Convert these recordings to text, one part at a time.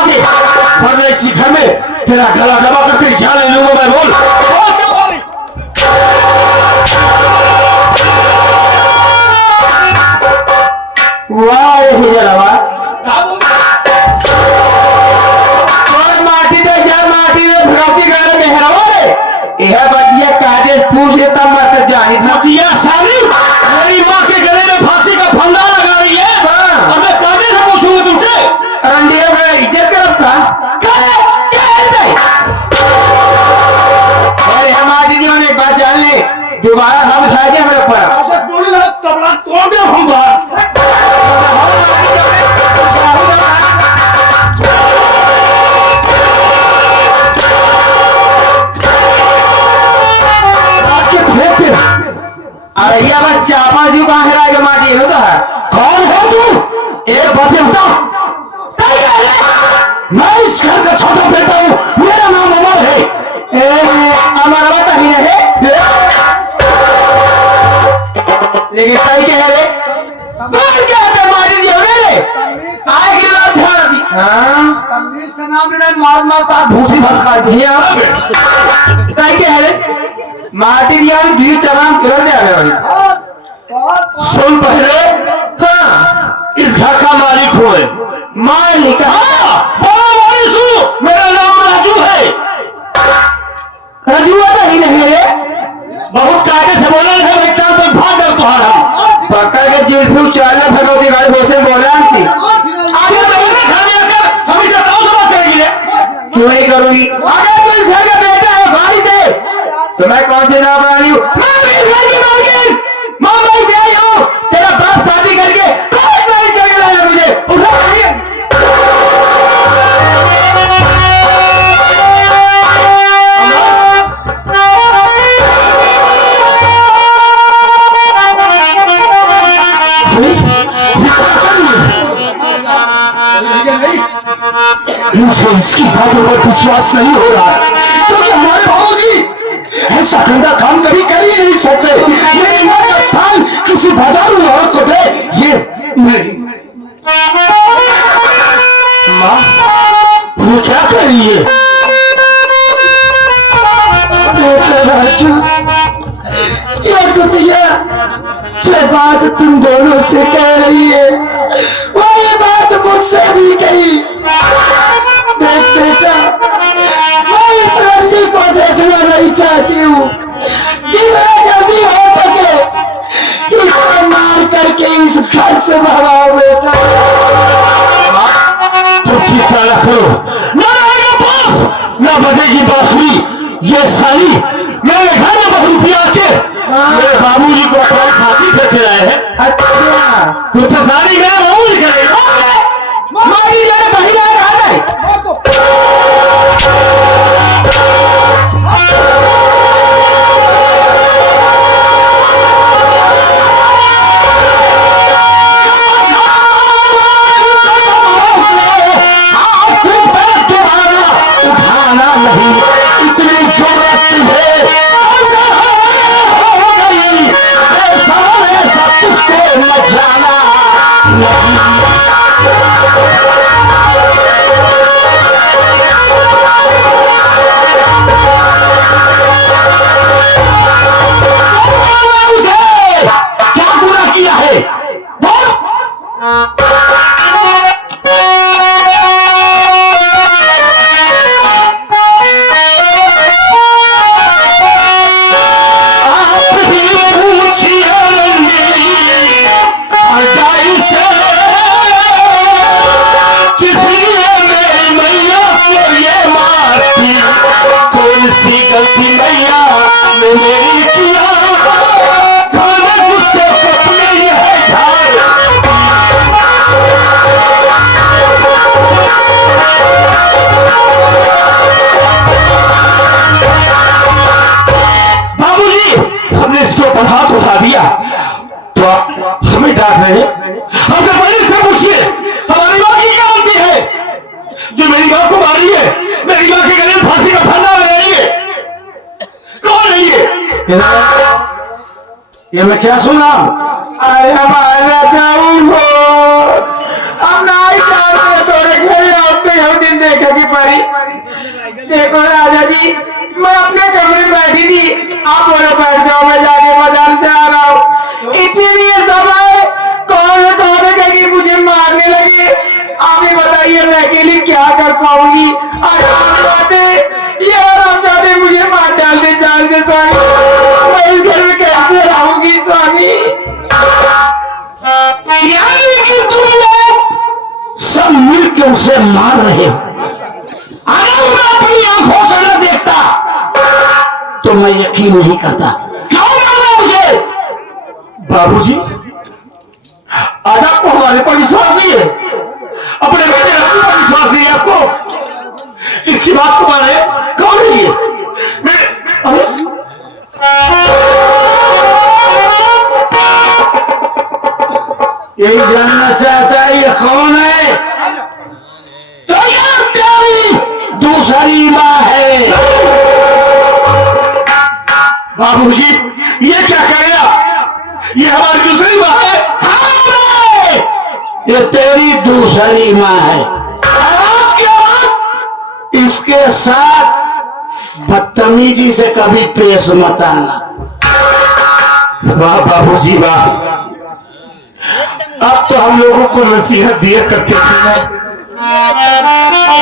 उठा के वरना इसी घर में तेरा गला दबा करके जान ले लूंगा मैं। बोल वाह हुजरावा और माटी दे जा माटी दे भगवती गाने में हरावा रे यह बतिया कादेश पूछ लेता मत जानी था किया साली मेरी मां के गले में फांसी का फंदा लगा रही है। अब मैं कादेश से पूछूंगा तुमसे रंडिया में इज्जत करब का क्या है अरे हमारी दीदी ने एक बात जान ले दोबारा हम उठा के मेरे ऊपर बोली ना तबला तोड़ दे हम बाहर अरे ये बात चापा जी कहाँ है माटी होता है कौन हो तू एक बात बता मैं इस घर का छोटा बेटा हूँ मेरा नाम अमर है अमर बता ही है लेकिन कई क्या है रे मार क्या है माटी दिया रे आए की बात ध्यान दी हाँ तमीज से नाम मेरा मार मारता भूसी भसका दिया कई क्या है रे माटी दिया ने बीच चलान कर दिया रे सुन पहले हाँ इस घर का मालिक हूँ मालिक हाँ मालिक हूँ मेरा नाम राजू है। राजू आता ही नहीं रे बहुत काटे से बोला है बच्चा पर भाग कर तुहार हम पकड़ के जेल फिर चालना भगवती गाड़ी हो से बोला थी आगे मेरे घर में आकर हमेशा कौन सा बात करेगी रे क्यों नहीं करूंगी अगर तू इस घर का बेटा है भाई दे तो मैं कौन से नाम बना रही हूँ मुंबई से आई हूँ तेरा बाप शादी करके कौन मैरिज करके लाया मुझे उठा मुझे इसकी बातों पर विश्वास नहीं हो रहा है क्योंकि हमारे बाबूजी ऐसा गंदा काम कभी कर ही नहीं सकते। मेरी मां का स्थान किसी बाजारू औरत को दे ये नहीं। मां वो क्या कर रही है राजू ये कुतिया जो बात तुम दोनों से कह रही है वो ये बात मुझसे भी कही। देख बेटा मैं इस रंडी को देखना नहीं चाहती हूँ जितना जल्दी हो सके इसको मार करके इस घर से भगाओ बेटा। तो ठीक रख लो ना रहेगा बॉस ना बजेगी बांसुरी ये साली मेरे घर में बहुत पिया के मेरे बाबूजी को अपना खाती करके लाए हैं। अच्छा तुझसे सारी मेरा बाबूजी करेगा मारी जाए बहिरा कहा है उठाना नहीं इतनी जरूरत है सब कुछ को न जाना क्या बुरा किया है गलती मैया ने मेरी किया खाना गुस्से सपने है बाबूजी हमने इसके ऊपर हाथ उठा दिया तो आप हमें डांट रहे हैं। हमसे पहले से पूछिए हमारी माँ की क्या गलती है जो मेरी माँ को मार रही है मेरी माँ के गले में फांसी का फंदा लगा रही है कौन है ये मैं क्या सुना अरे हमारा जाऊँ हो हम ना ही तोड़े घर आते हम दिन देखो राजा जी, मैं अपने कमरे में बैठी थी, आप बोले बैठ जाओ, मैं जाके बाजार से आ रहा हूँ। इतनी ये सब है, कौन कहेगी मुझे मारने लगे। आप ही बताइए मैं अकेली क्या कर पाऊंगी। आप जाते मुझे मार डालते जान से स्वामी, मैं इस घर में कैसे रहूंगी स्वामी। यानी कि तुम लोग सब मिलकर उसे मार रहे हो। अगर मैं अपनी आंखों से न देखता तो मैं यकीन नहीं करता। क्यों मारा उसे? बाबूजी, आज आपको हमारे पर विश्वास नहीं है, अपने बेटे राम पर विश्वास नहीं है आपको। इसकी बात को माने कौन है ये? यही जानना चाहता है ये कौन है? तो ये तेरी दूसरी माँ है। बाबूजी, ये क्या करेगा? ये हमारी दूसरी माँ है। हाँ, ये तेरी दूसरी माँ है। आज के बाद इसके साथ बदतमीजी से कभी पेश मत आना। वाह बाबूजी वाह, अब तो हम लोगों को नसीहत दिया करते थे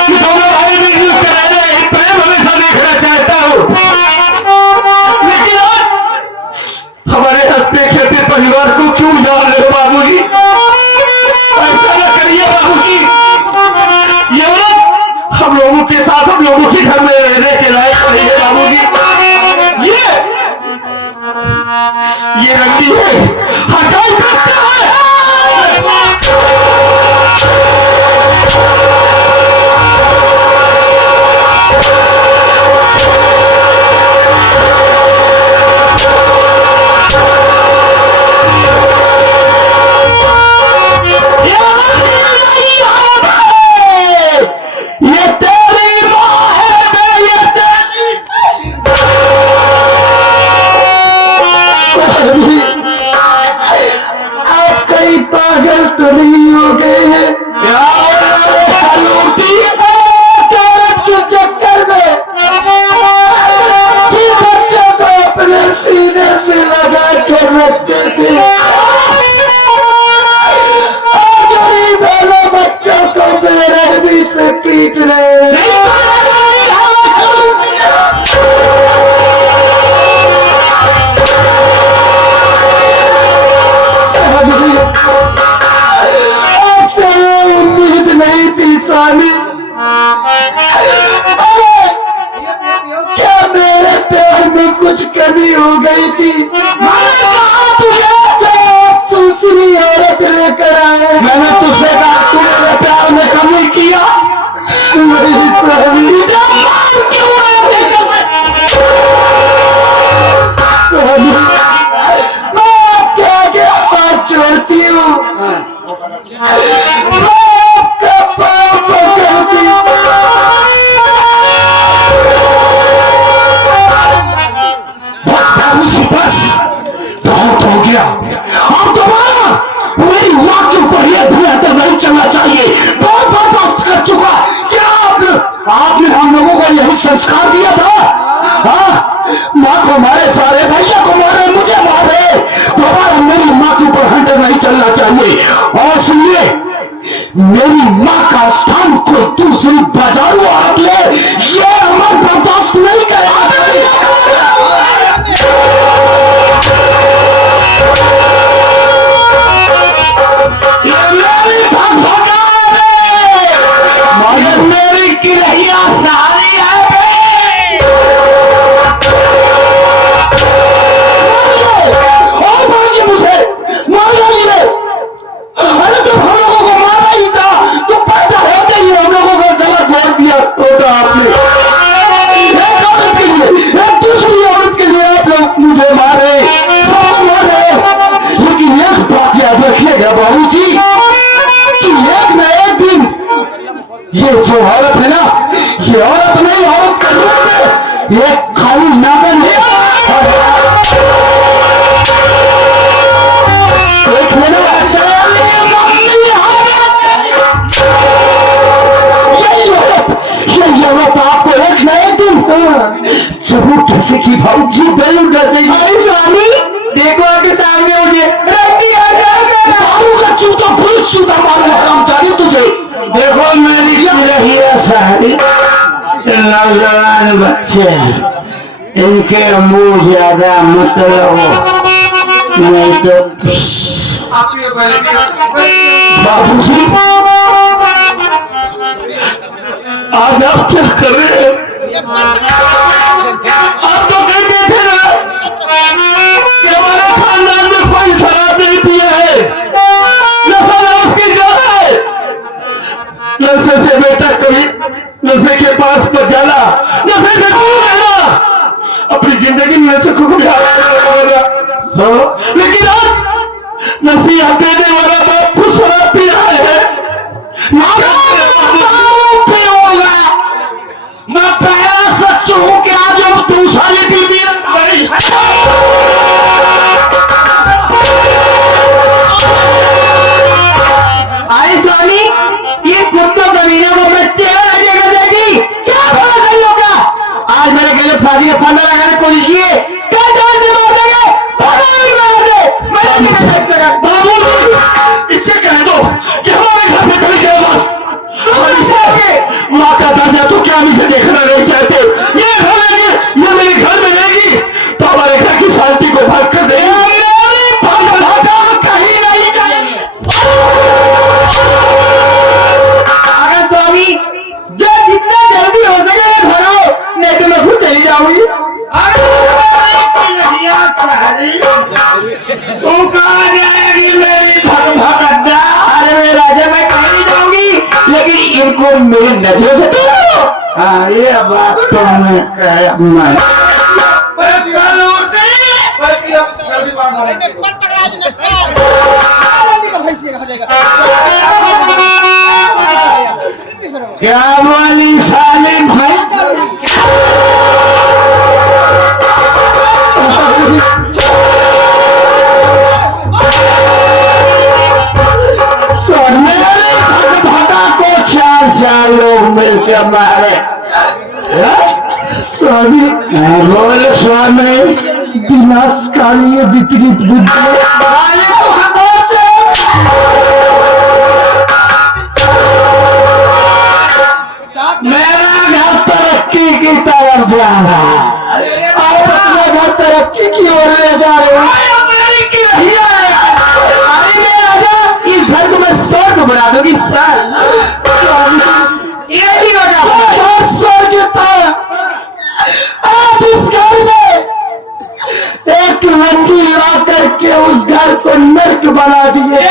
कि दोनों भाई मिलजुल कर रहना है, प्रेम हमेशा देखना चाहता हूँ। लेकिन आज हमारे हंसते खेलते परिवार को क्यों जान रहे हो बाबूजी? ऐसा ना करिए बाबूजी। ये औरत हम लोगों के साथ, हम लोगों के घर में रहने के लायक नहीं है बाबूजी। ये रंडी है, हटाई बच्चा है। कुछ कमी हो गई थी, मैंने कहा तुझे दूसरी औरत लेकर आए। मैंने तुझसे कहा तू मेरे प्यार में कमी किया। मेरी सभी मैं आपके आगे हाथ जोड़ती हूँ, मैं आपका पाँव पकड़ती हूँ। बस बहुत हो गया। अब दोबारा मेरी माँ के ऊपर यह भयंकर नहीं चलना चाहिए। बहुत बर्दाश्त कर चुका। क्या आपने हम लोगों को यही संस्कार दिया था? हाँ, माँ को मारे जा रहे, भैया को मारे, मुझे मारे। दोबारा मेरी माँ के ऊपर हंटर नहीं चलना चाहिए। और सुनिए, मेरी माँ का स्थान कोई दूसरी बाजारू औरत ले, ये हमारे बर्दाश्त नहीं करेगा। मेरी किरहिया सारी है। मुझे मार डालिए। अरे जब हम लोगों को मारा ही था तो पैदा होते ही हम लोगों का गला तोड़ दिया होता आपने। एक औरत के लिए, एक दूसरी औरत के लिए आप लोग मुझे मारे, सबको मारे। लेकिन एक बात याद रखिएगा बाबूजी कि एक न एक दिन ये जो औरत है ना, ये औरत नहीं, औरत का रूप में एक खाली नागन है। एक मिनट यही औरत जरूर डसेगी भाऊजी, जरूर डसेगी। अरे स्वामी देखो आपके सामने मुझे रंडी आ जाएगा। बाबू का जूता पुलिस जूता मारूंगा हरामजादी तुझे। देखो मेरी रही है सारी नौजवान बच्चे, इनके मुंह ज्यादा मत लगो नहीं तो। बाबूजी आज आप क्या कर रहे हैं? आप तो कहते थे ना कि हमारे खानदान में कोई शराब नहीं पिया है, नशा नवाज की जो है। नशे से बेटा कभी नशे के पास बचाना, नशे से दूर रहना, अपनी जिंदगी में नशे को कभी लेकिन आज नसीहत देने वाला बाप खुद शराब पी रहा है। मैं पहला शख्स हूं कि आज अब दूसरी बीबी अरे स्वामी ये कुत्तों कमीनों को बच्चे देखा जाएगी क्या भला कर लोगा। आज मेरे गले फांसी का फंदा लगाने की कोशिश की है, क्या जान से मार देंगे। बाबू इससे कह दो कि हमारे घर में कभी जाए बस माँ का दर्जा तो क्या हम इसे देखना नहीं चाहते। ये रहेगी, ये मेरे घर में रहेगी तो हमारे घर की शांति को भंग कर देगी। कहीं नहीं जाएंगे। अगर स्वामी जो जितना जल्दी हो सके भरो, नहीं तो मैं खुद चली जाऊंगी। तू कहाँ जाएगी मेरी भगभगदा? अरे मेरे राजा मैं कहीं नहीं जाऊंगी, लेकिन इनको मेरी नजरों से दूर करो। हाँ ये बात तो मैं क्या बोली साले भाई? चार लोग मिलकर मारे। स्वामी बोल स्वामी, विनाशकाली विपरीत बुद्धि मेरा घर तरक्की की तरफ जा रहा है, आप अपना घर तरक्की की ओर ले जा रहे हो। अरे मेरे राजा इस घर को मैं स्वर्ग बना दूंगी। सर ये भी बता स्वर्ग था, आज इस घर में एक रंडी ला करके उस घर को नर्क बना दिए।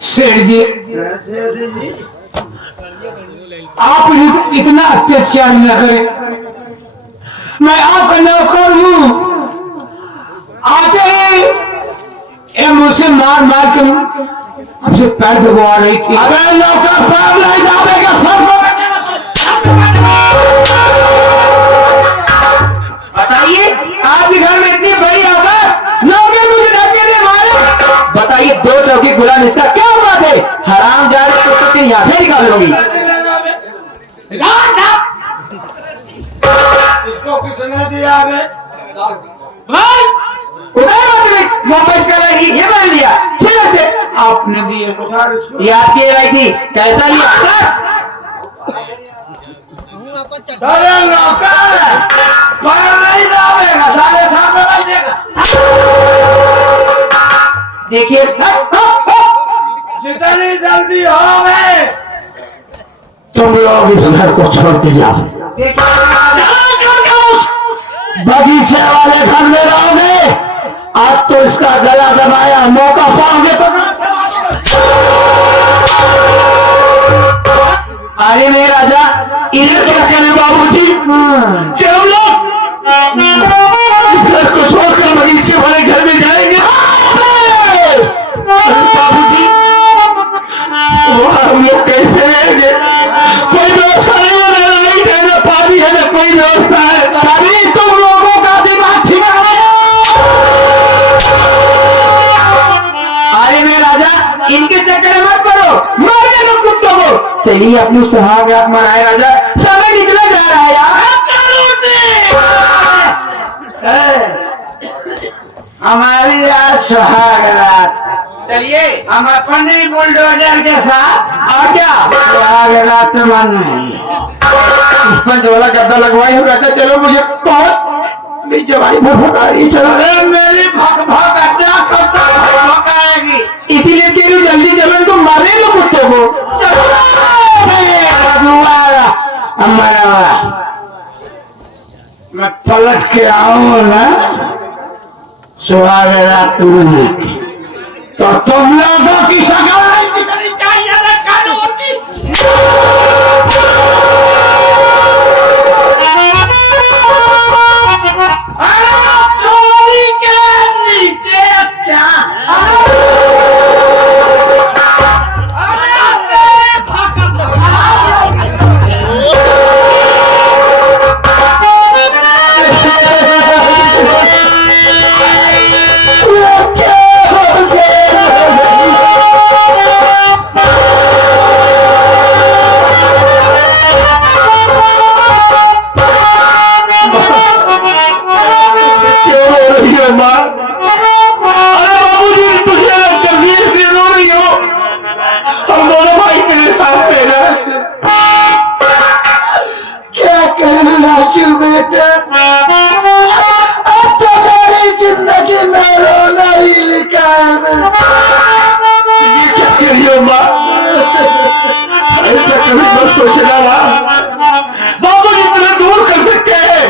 शेर जी आप इतना अत्याचार न करें, मैं आपका नौकर हूं। आते ही ये मुझसे मार मार के हमसे पैर दबा रही थी। अबे नौकर पैर नहीं दाबेगा सब। बताइए आपके घर में इतनी बड़ी औकात, नौकर मुझे धक्के दे मारे। बताइए दो टोकी गुलाम इसका क्या बात है। हराम जा रहे तो तेरी आंखें निकाल लोगी। इसको किसने दिया? ये मान लिया से आपने दिए। ये आपकी लाई थी, कैसा लिया? अरे नौकर पैर नहीं दाबेगा, सारे सामने बैठेगा। देखिए जितनी जल्दी हो गए तुम लोग इस घर को छोड़ के जाओ। बगीचे वाले घर में रहोगे। आज तो इसका गला दबाया, मौका पाओगे तो। अरे मेरे राजा ये क्या करें बाबूजी कि हम लोग इस घर को छोड़कर बगीचे वाले घर में जाएंगे? बाबूजी हम लोग कैसे रहेंगे? कोई व्यवस्था नहीं है, ना लाइट है, ना पानी है, ना कोई व्यवस्था है। अभी तुम लोगों का दिमाग ठीक है। चलिए अपनी सुहाग रात मनाए राजा, समय निकला जा रहा है यार। हमारी आज सुहाग रात, चलिए हम अपने बुलडोजर के साथ और क्या सुहाग रात मनाएंगे। इस पंच वाला गद्दा लगवाई हो कहता चलो मुझे बहुत नीचे वाली भूख आ रही, चलो मेरी भक भक अड्डा करता भक आएगी, इसीलिए तेरी जल्दी चलो तो मारे लो कुत्ते को। चलो दोबारा हमारा मैं पलट के आऊं ना सुहाग रात में, तो तुम लोगों की सगाई निकलनी चाहिए ना कानून की। चोरी के नीचे क्या बेटा, अब तो मेरी जिंदगी में रोना ही लिखा है। ये क्या कह रही हो माँ? ऐसा कभी मत सोचना माँ, बाबू जी तुम्हें दूर कर सकते हैं,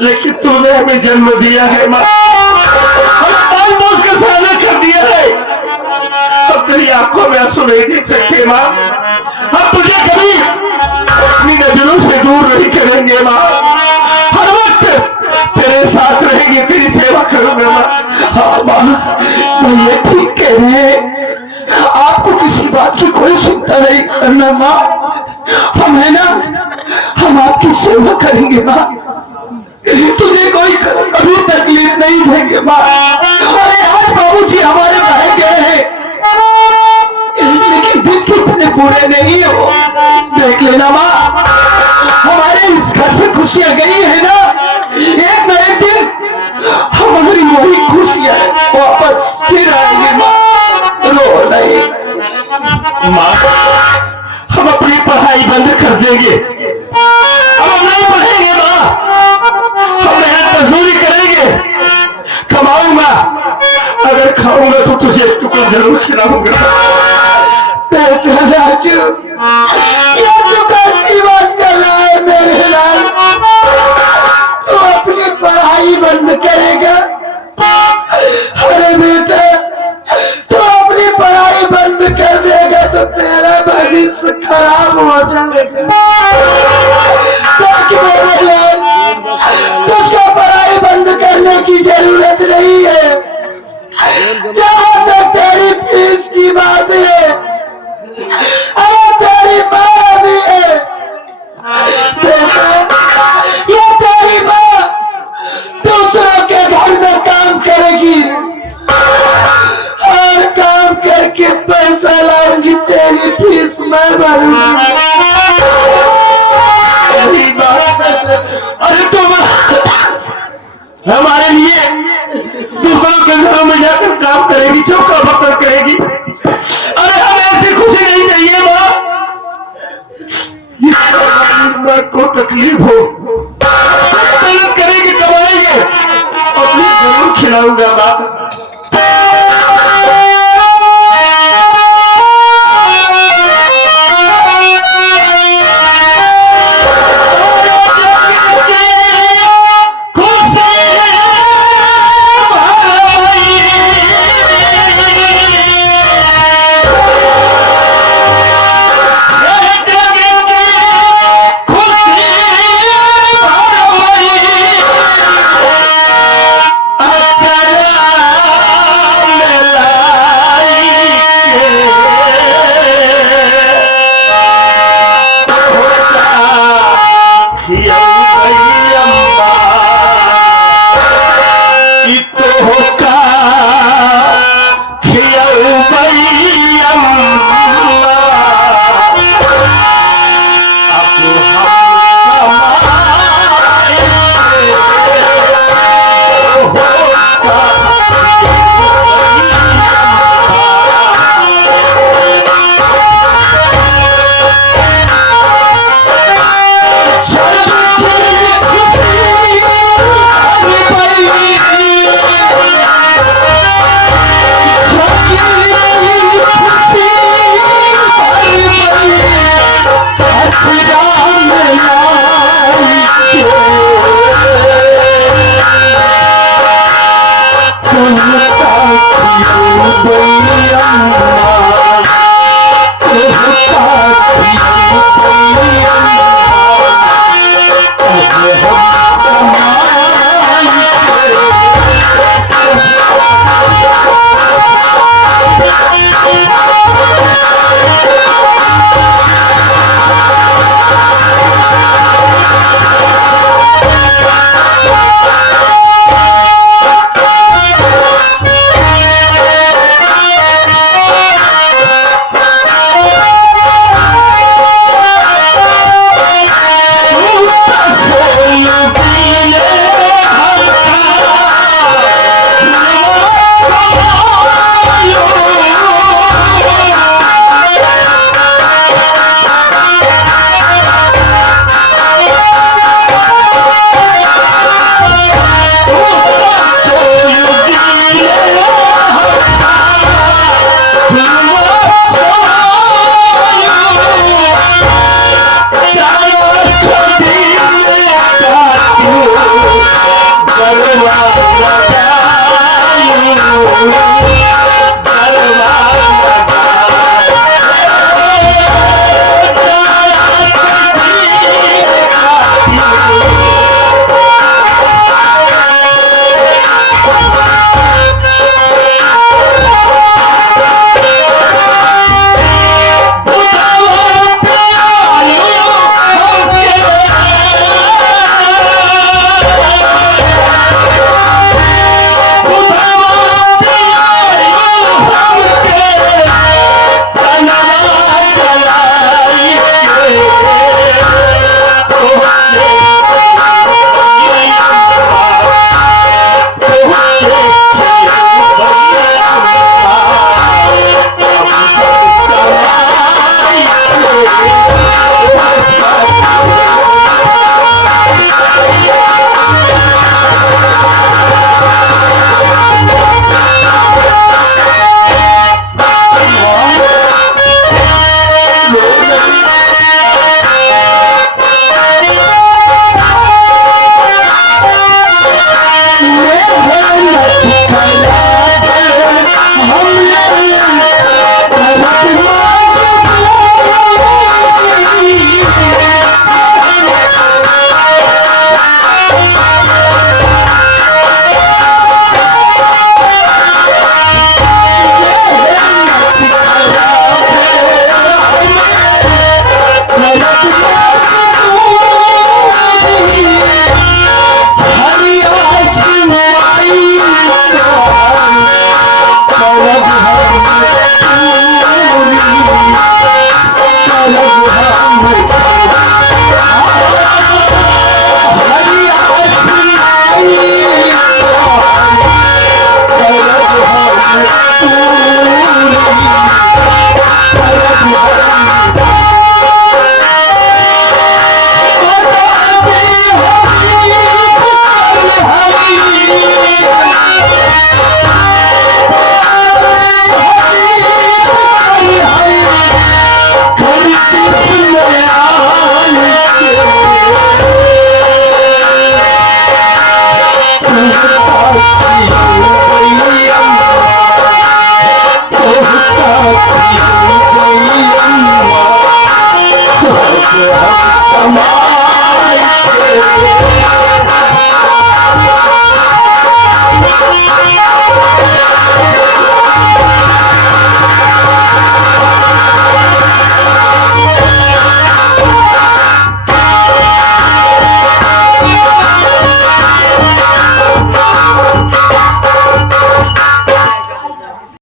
लेकिन तुमने हमें जन्म दिया है माँ, हमें पाल पोस कर सामने कर दिया है, अब तेरी आंखों में आंसू नहीं देख सकते माँ, हम तुझे कभी अपनी नजरों से दूर नहीं करेंगे माँ, हर वक्त तेरे साथ रहेंगे, तेरी सेवा करूंगा माँ। हाँ माँ, ये ठीक कह रहे हैं, आपको किसी बात की कोई चिंता नहीं करना माँ, हम है ना, हम आपकी सेवा करेंगे माँ, तुझे कोई कभी तकलीफ नहीं देंगे माँ। अरे आज बाबूजी हमारे रह गए हैं, लेकिन दिल कितने बुरे नहीं हो, देख लेना माँ, हमारे इस घर से खुशियां गई है ना, एक न एक दिन हमारी वही खुशियां वापस फिर आएंगे माँ, रो नहीं। माँ हम अपनी पढ़ाई बंद कर देंगे, हम नहीं पढ़ेंगे माँ, हम मेहनत मजदूरी करेंगे, कमाऊंगा, अगर खाऊंगा तो तुझे एक टुकड़ा जरूर खिलाऊंगा। बेटा राजू, ये तो कैसी बात कर रहा है मेरे लाल, तू अपनी पढ़ाई बंद करेगा? अरे बेटा, तू अपनी पढ़ाई बंद कर देगा तो तेरा भविष्य खराब हो जाएगा। मेरे लाल, तुझको पढ़ाई बंद करने की जरूरत नहीं है, जहां तक तेरी फीस की बात है, अरे तेरी माँ भी है बेटा, ये तेरी माँ दूसरों के घर में काम करेगी और काम करके पैसा लाऊंगी, तेरी फीस मैं भरूंगी। अरे तुम हमारे लिए दूसरों के घरों में जाकर काम करेगी, चौका बर्तन करेगी, अरे हमें ऐसी खुशी नहीं चाहिए माँ जिससे को तकलीफ हो, मेहनत करेंगे, कमाएंगे, अपनी जरूर खिलाऊंगा